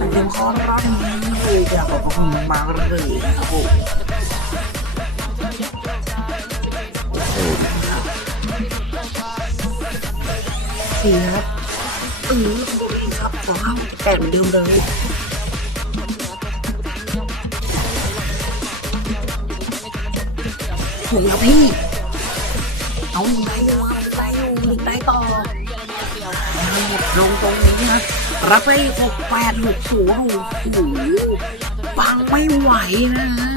มันเป็นข้อรอบนี้เลยอยากขอบคุณมากเลยครับผมสี่ครับอือครับขอเข้าแปดเหมือนเดิมเลยถึงแล้วพี่ เอาหนึ่งได้อยู่เอาหนึ่งได้อยู่หนึ่งได้ต่อลงตรง รับไปหกแปดหกศูนย์โอ้โหปังไม่ไหวนะฮะ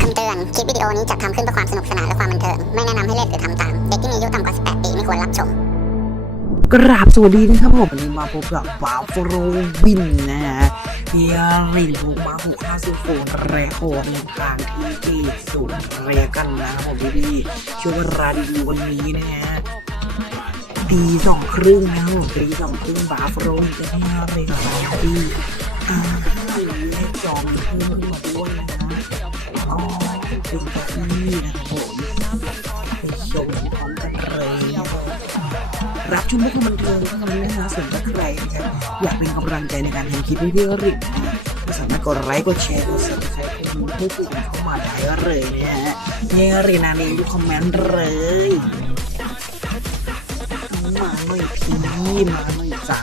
คำเตือน คลิปวิดีโอนี้จัดทำขึ้นเพื่อความสนุกสนานและความบันเทิง ไม่แนะนำให้เล่นหรือทำตาม เด็กที่มีอายุต่ำกว่า 18 ปีไม่ควรรับชม กราบสวัสดีนะครับผมวันนี้มาพบกับบาฟโรวินนะฮะ เียรินถูมาหกห้าสิบโฟนแรคอร์ดทางที่เกสูนเรียกันนะครับผมพี่ๆช่วงเวลาดีวันนี้นะฮะตีสองครึ่งนะครับผมตีสองครึ่งบาฟโรนจะให้เลยครับพี่อ่าเลขจอมเพิ่มขึ้นมาด้วยนะอ๋อเป็นเก้าอี้นะครับผม ชมเพื่ความบันเทิงนะครับนะฮะส่วนถ้าใครอยากเป็นกำลังใจในการทำคลิปวิดีโอริบก็สามารถกดไลค์กดแชร์กดซับสไครต์คอมเมนต์พูดคุยกันเข้ามาได้เลยนะฮะเนี่ยรีนานีดูคอมเมนต์เลยมาหน่อยพี่มาหน่อยจ้า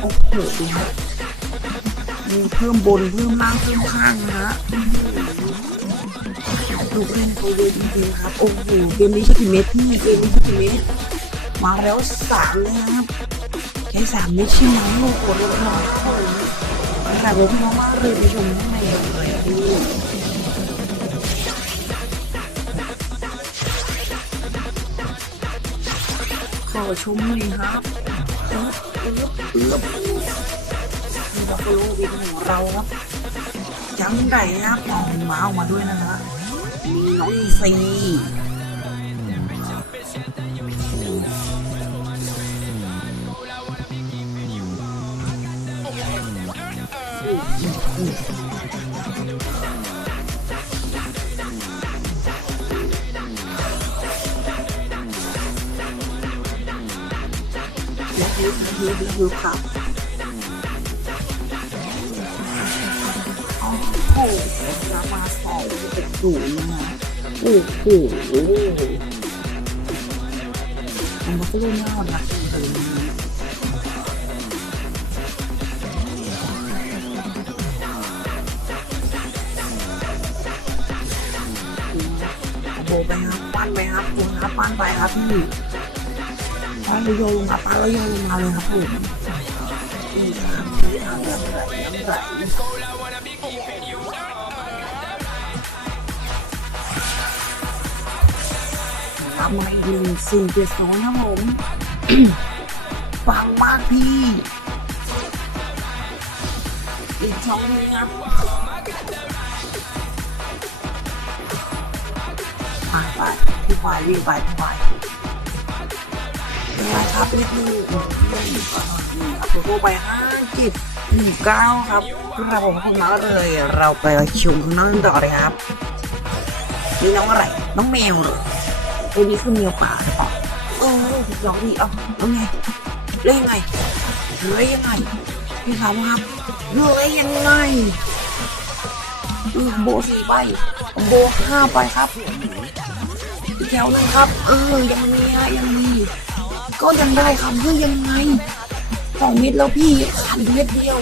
โอ้โหดูฮะมีเพิ่มบนเพิ่มล่างเพิ่มข้างนะฮะ ดูเล่นเขาเยอะจริงๆครับโอ้โหเกมนี้ใช่กี่เม็ดพี่เกมนี้ใช่กี่เม็ดมาแล้วสามนะครับใช้สามเม็ดใช่ไหมโอ้โหรถหน่อยโอ้โหแต่ผมมองว่าเลยไปชมข้างในเลยพี่ขอชมหน่อยครับเอ๊บเอ๊บเอ๊บนี่บัฟเฟาโลวินของเราครับจังไดนะครับเอามาเอามาด้วยนะฮะมี น้องซีและยูยูยูค่ะโอ้โหรามาสองเป็นศูนย์นะ โอ้โหมันก็เล่นยากนะโบไปครับปั้นไปครับคุณครับปั้นไปครับพี่ปั้นแล้วโยนลงมาปั้นแล้วโยงมาเลยครับผมนี่ครับพี่อ่างน้ำไหลน้ำไหล ทำไมดีสี่เจ็ดสองครับผมฟังมากพี่ อีกช่องนึงครับไปไปพี่ควายวิ่งไปพี่ควายเป็นไงครับเล็กดูนี่ครับโทรไปห้าจิตหนึ่งเก้าครับครับผมข้ามาเลย เราไปชิมข้างนอกต่อเลยครับนี่น้องอะไร น้องแมวหรือ ตัวนี้คือเมียป่าหรือเปล่าเออลองดีเอาแล้วไงเล่ยังไงเลื้อยยังไงพี่ถาวครับเลื้อยยังไงอือโบสี่ใบโบห้าไปครับอีกแถวหนึงครับ เออยังมีฮะยังมี ก็ยังได้ครับเฮ้ยยังไงสองเม็ดแล้วพี่ขาดเม็ดเดียว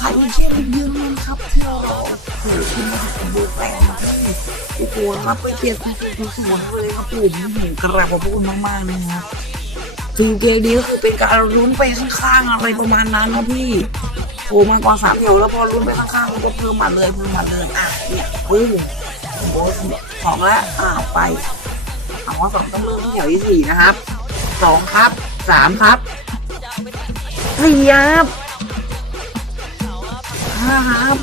ขาดอีกแค่เม็ดเดียวนั่นครับที่เรารอโอ้โหขึ้นมาโบแปดมาโอ้โหรับไปเจ็ดสิบสวนเลยครับผมโอ้โหกราบขอบพระคุณมากๆนะครับถึงเกมนี้ก็คือเป็นการลุ้นไปข้างๆอะไรประมาณนั้นนะพี่โผล่มาก่อนสามแถวแล้วพอลุ้นไปข้างๆมันก็เพิ่มมาเลยเพิ่มมาเลยอะเนี่ยปึ้งโบสองแล้วอ่าไปเอาว่าสองต้องเริ่มที่แถวที่สี่นะครับสองครับสามครับสี่ครับห้า ครับ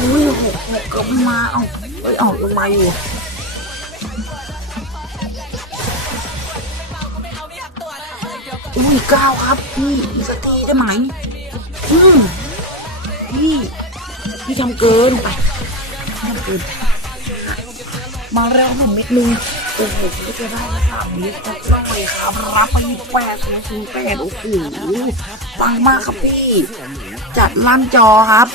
อุ้ยหกหกกือบไม่มาเอาเอ้ยเอาลงมาอยู่อุ้ยเก้าครับพี่สักทีได้ไหมอืมพี่พี่ทำเกินไปทำเกินมาแล้วหนึ่งเม็ดนึงโอ้โหก็จะได้สามเม็ดก็เลยครับรับไปแปดศูนย์ศูนย์แปดโอ้โห ปังมากครับพี่ จัดลั่นจอครับ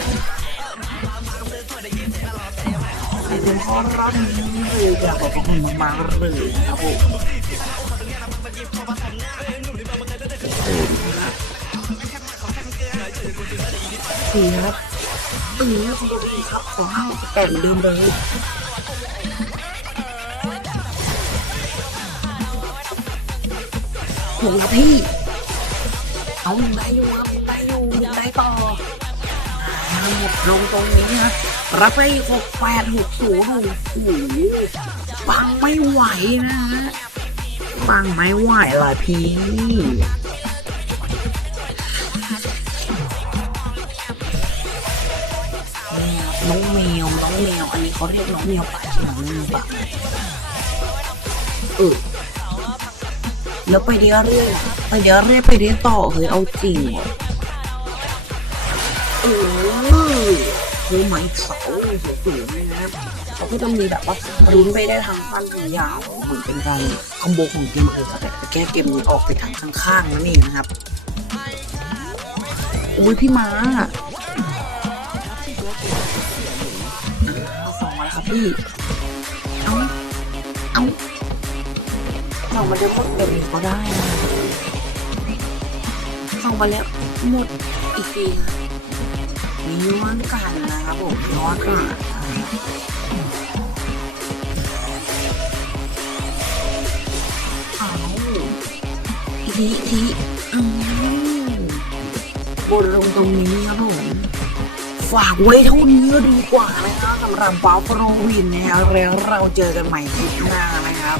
ให้เป็นข้อรับนี้เลยอยากขอบพระคุณมากๆเลยครับผมเสียครับเออสวัสดีครับขอให้แปดเหมือนเดิมเลยโหพี่ เอายังได้อยู่ครับได้อยู่ยังได้ต่อหมดลงตรงนี้นะรับไปหกแปดหกศูนย์โอ้โหบังไม่ไหวนะฮะบังไม่ไหวล่ะพี่น้องแมวน้องแมวอันนี้เขาเรียกน้องแมวป่าใช่ไหมน้องแมวป่าเออ แล้วไปเดียวเรื่อยไปเดียวเรื่อยไปเดียวต่อเฮ้ยเอาจริงเอเออเฮ้ยไม้เสาสูงๆนะครับเขาก็จะมีแบบว่าลุ้นไปได้ทางสั้นทางยาวเหมือนเป็นการคอมโบของเกมเออแต่แก้เกมนี้ออกไปทางข้างๆนั่นเองนะครับอุ้ยพี่ม้าสองแล้วครับพี่ ส่งมาด้วหมดแบบนี้ก็ได้นะส่งมาแล้วหมดอีกทีมีว่างกันนะครับผมย้อนกันเอาอีกทีอีกทีอืมบนลงตรงนี้ครับผมฝากไว้เท่านี้ดีกว่านะครับสำหรับบาฟโรวินนะครับแล้วเราเจอกันใหม่คลิปหน้านะครับ